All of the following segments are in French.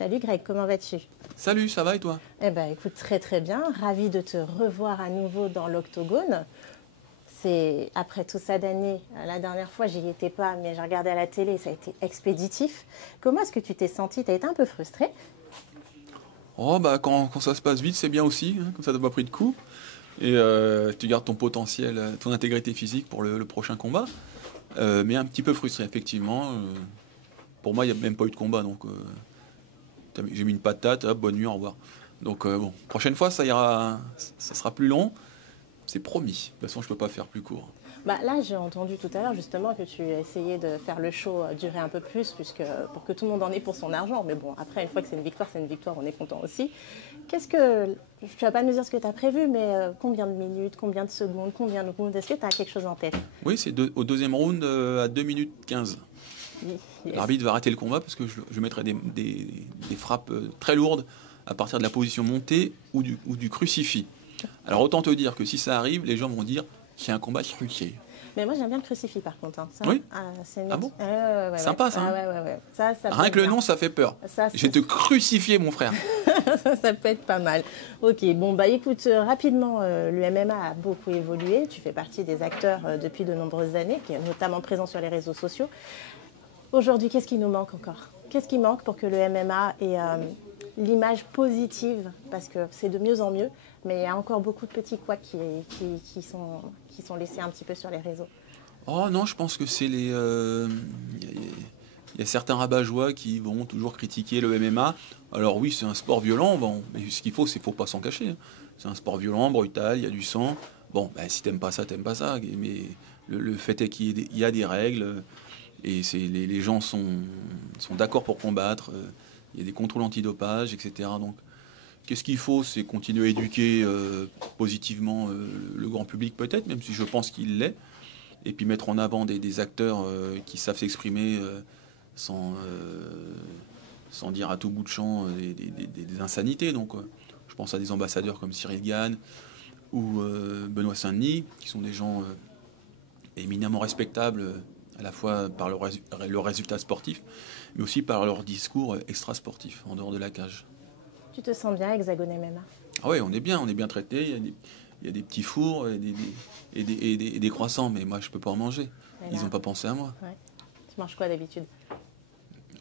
Salut Greg, comment vas-tu? Salut, ça va et toi? Eh ben, écoute, très très bien. Ravie de te revoir à nouveau dans l'Octogone. C'est après tout ça d'années. La dernière fois, j'y étais pas, mais j'ai regardé à la télé, ça a été expéditif. Comment est-ce que tu t'es senti? Tu as été un peu frustré? Oh bah quand ça se passe vite, c'est bien aussi, hein, comme ça t'as pas pris de coups. Et tu gardes ton potentiel, ton intégrité physique pour le prochain combat. Mais un petit peu frustré, effectivement. Pour moi, il n'y a même pas eu de combat, donc j'ai mis une patate, hop, bonne nuit, au revoir. Donc bon, prochaine fois, ça ira, ça sera plus long, c'est promis. De toute façon, je peux pas faire plus court. Bah, là, j'ai entendu tout à l'heure justement que tu essayais de faire le show durer un peu plus, puisque, pour que tout le monde en ait pour son argent. Mais bon, après, une fois que c'est une victoire, on est content aussi. Qu'est-ce que. Tu vas pas nous dire ce que tu as prévu, mais combien de minutes, combien de secondes, combien de rounds? Est-ce que tu as quelque chose en tête? Oui, c'est au deuxième round à 2 minutes 15. Oui, yes. L'arbitre va arrêter le combat parce que je mettrai des frappes très lourdes à partir de la position montée ou du crucifix. Alors autant te dire que si ça arrive, les gens vont dire c'est un combat truqué. Mais moi, j'aime bien le crucifix, par contre. Hein. Ça, Oui. c'est Ah bon? ouais, Sympa, ça, hein. ouais. Ça Rien peut que le être bien. nom, ça fait peur. Ça, Je vais te crucifier, mon frère. ça peut être pas mal. Ok, bon, bah écoute, rapidement, le MMA a beaucoup évolué. Tu fais partie des acteurs depuis de nombreuses années, qui est notamment présent sur les réseaux sociaux. Aujourd'hui, qu'est-ce qui nous manque encore? Qu'est-ce qui manque pour que le MMA ait l'image positive? Parce que c'est de mieux en mieux, mais il y a encore beaucoup de petits couacs qui sont laissés un petit peu sur les réseaux. Oh non, je pense que c'est les. Il y a certains rabat-joie qui vont toujours critiquer le MMA. Alors oui, c'est un sport violent, bon, mais ce qu'il faut, c'est qu'il ne faut pas s'en cacher, hein. C'est un sport violent, brutal, il y a du sang. Bon, ben, si t'aimes pas ça, t'aimes pas ça. Mais le fait est qu'il y a des règles. Et les gens sont d'accord pour combattre. Il y a des contrôles antidopage, etc. Donc, qu'est-ce qu'il faut? C'est continuer à éduquer positivement le grand public, peut-être, même si je pense qu'il l'est. Et puis mettre en avant des acteurs qui savent s'exprimer sans dire à tout bout de champ des insanités. Donc, je pense à des ambassadeurs comme Cyril Gane ou Benoît Saint-Denis, qui sont des gens éminemment respectables à la fois par le résultat sportif, mais aussi par leur discours extra-sportif, en dehors de la cage. Tu te sens bien à Hexagone MMA? Ah oui, on est bien traité, il y a des petits fours et des croissants, mais moi je peux pas en manger. Ils n'ont pas pensé à moi. Ouais. Tu manges quoi d'habitude?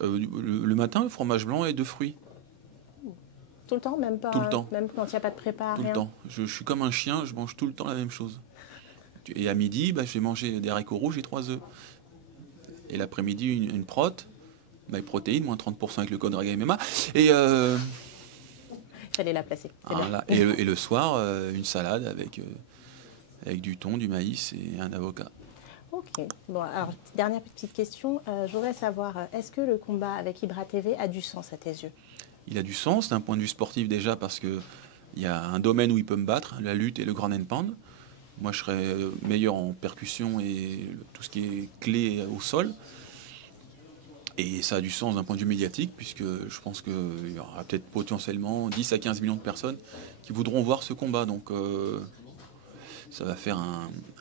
Le matin, fromage blanc et 2 fruits. Tout le temps, même pas, Tout le temps. même quand il n'y a pas de prépa, Tout rien? le temps. Je suis comme un chien, je mange tout le temps la même chose. Et à midi, je vais manger des haricots rouges et 3 œufs. Et l'après-midi, une prot, protéines, moins 30% avec le code Rega MMA. Et Il fallait la placer. voilà. Et le soir, une salade avec du thon, du maïs et un avocat. Ok. Bon, alors, dernière petite question. Je voudrais savoir, est-ce que le combat avec Ibra TV a du sens à tes yeux? Il a du sens d'un point de vue sportif déjà parce qu'il y a un domaine où il peut me battre, la lutte et le ground and pound. Moi, je serais meilleur en percussion et tout ce qui est clé au sol. Et ça a du sens d'un point de vue médiatique, puisque je pense qu'il y aura peut-être potentiellement 10 à 15 millions de personnes qui voudront voir ce combat. Donc ça va faire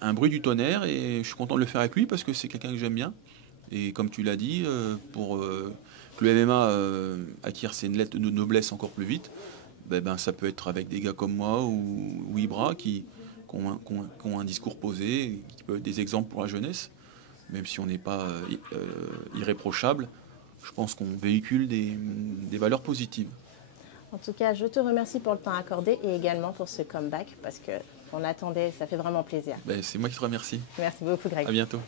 un bruit du tonnerre et je suis content de le faire avec lui parce que c'est quelqu'un que j'aime bien. Et comme tu l'as dit, pour que le MMA acquiert ses lettres de noblesse encore plus vite, ça peut être avec des gars comme moi ou Ibra qui ont un discours posé, qui peuvent être des exemples pour la jeunesse. Même si on n'est pas irréprochable, je pense qu'on véhicule des valeurs positives. En tout cas, je te remercie pour le temps accordé et également pour ce comeback parce qu'on attendait, ça fait vraiment plaisir. C'est moi qui te remercie. Merci beaucoup, Greg. À bientôt.